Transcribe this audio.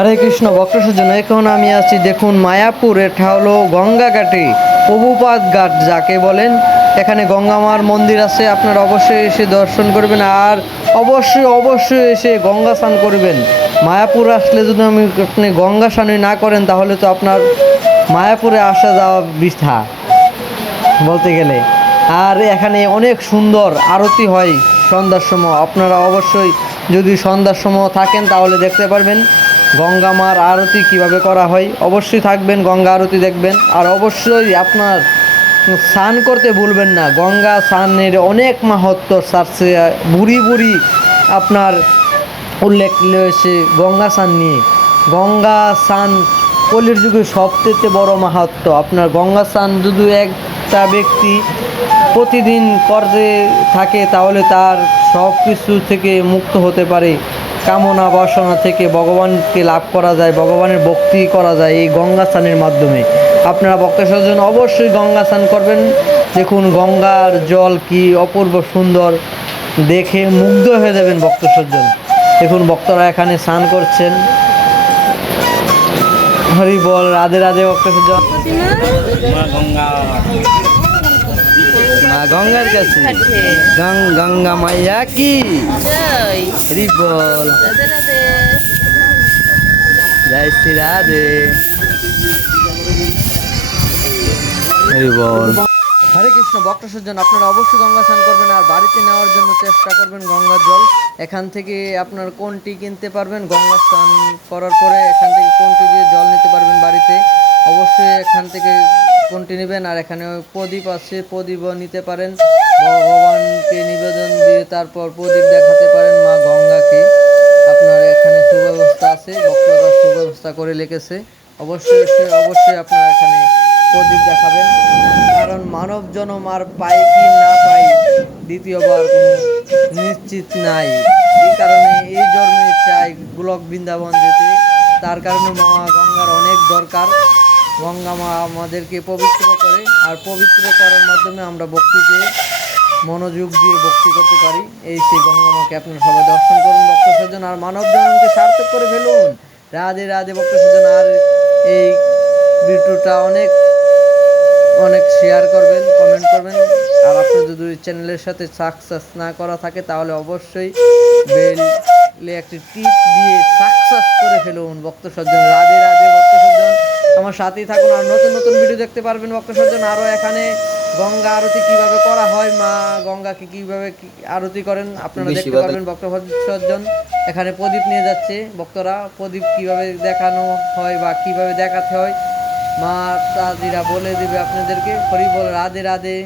হরে কৃষ্ণ ভক্ত সজ্জন, এখন আমি আছি দেখুন মায়াপুর। এটা হলো গঙ্গা ঘাটে, প্রভুপাদ ঘাট যাকে বলেন। এখানে গঙ্গা মার মন্দির আছে, আপনারা অবশ্যই এসে দর্শন করবেন আর অবশ্যই এসে গঙ্গা স্নান করবেন। মায়াপুর আসলে যদি আপনি গঙ্গা স্নান না করেন তাহলে তো আপনার মায়াপুরে আসা যাওয়া বৃথা বলতে গেলে। আর এখানে অনেক সুন্দর আরতি হয় সন্ধ্যার সময়। আপনারা অবশ্যই যদি সন্ধ্যার সময় থাকেন তাহলে দেখতে পারবেন গঙ্গা মার আরতি কিভাবে করা হয়। অবশ্যই থাকবেন, গঙ্গা আরতি দেখবেন। আর অবশ্যই আপনার স্নান করতে ভুলবেন না। গঙ্গা স্নানের অনেক মাহাত্ম্য সারছে, বুড়ি বুড়ি আপনার উল্লেখ রয়েছে গঙ্গা স্নান নিয়ে। গঙ্গা স্নান কলির যুগে সবচেয়ে বড় মাহাত্ম্য। আপনার গঙ্গা স্নান যদি একটা ব্যক্তি প্রতিদিন করতে থাকে তাহলে তার সব কিছু থেকে মুক্ত হতে পারে, কামনা বাসনা থেকে ভগবানকে লাভ করা যায়, ভগবানের ভক্তি করা যায় এই গঙ্গা স্নানের মাধ্যমে। আপনারা ভক্ত স্বজন অবশ্যই গঙ্গা স্নান করবেন। দেখুন গঙ্গার জল কি অপূর্ব সুন্দর, দেখে মুগ্ধ হয়ে যাবেন ভক্ত স্বজন। দেখুন ভক্তরা এখানে স্নান করছেন। হরি বল, রাধে রাধে ভক্ত স্বজন। মা গঙ্গার কাছে গঙ্গা মাইয়া কি হরি বল, জয় শ্রী রাধে হরি বল। হরে কৃষ্ণ ভক্ত সজ্জন, আপনারা অবশ্যই গঙ্গা স্নান করবেন আর বাড়িতে নেওয়ার জন্য চেষ্টা করবেন গঙ্গার জল। এখান থেকে আপনার কোনটি কিনতে পারবেন, গঙ্গা স্নান করার পরে এখান থেকে কোনটি দিয়ে জল নিতে পারবেন বাড়িতে। অবশ্যই এখান থেকে কোনটি নেবেন। আর এখানে প্রদীপ আছে, প্রদীপও নিতে পারেন, ভগবানকে নিবেদন দিয়ে তারপর প্রদীপ দেখাতে পারেন মা গঙ্গাকে। আপনার এখানে সুব্যবস্থা আছে, ভক্তরা সুব্যবস্থা করে লিখেছে। অবশ্যই আপনারা এখানে প্রদীপ দেখাবেন, কারণ মানব জনম আর পাই কি না পাই দ্বিতীয়বার কোনো নিশ্চিত নাই। এই কারণে এই জন্মে চাই গোলক বৃন্দাবন যেতে। তার কারণে মা গঙ্গার অনেক দরকার। গঙ্গা মা আমাদেরকে পবিত্র করে, আর পবিত্র করার মাধ্যমে আমরা ভক্তিতে মনোযোগ দিয়ে ভক্তি করতে পারি। এই সেই গঙ্গা মাকে আপনারা সবাই দর্শন করুন ভক্ত সজ্জন, আর মানব জন্মকে সার্থক করে ফেলুন। রাধে রাধে ভক্ত সজ্জন। আর এই ভিডিওটা অনেক শেয়ার করবেন, কমেন্ট করবেন। আর আপনার যদি চ্যানেলের সাথে সাকসেস না করা থাকে তাহলে অবশ্যই বেলে একটি টিপ দিয়ে সাকসেস করে ফেলুন ভক্ত সজ্জন। রাধে রাধে ভক্ত সজ্জন, আমার সাথেই থাকুন আর নতুন নতুন ভিডিও দেখতে পারবেন ভক্ত সজ্জন। আরও এখানে গঙ্গা আরতি কিভাবে করা হয়, মা গঙ্গাকে কিভাবে আরতি করেন আপনারা দেখতে পারবেন ভক্ত সজ্জন। এখানে প্রদীপ নিয়ে যাচ্ছে ভক্তরা, প্রদীপ কিভাবে দেখানো হয় বা কিভাবে দেখাতে হয় মা তাজিরা বলে দেবে আপনাদেরকে। হরি বল, রাধে রাধে।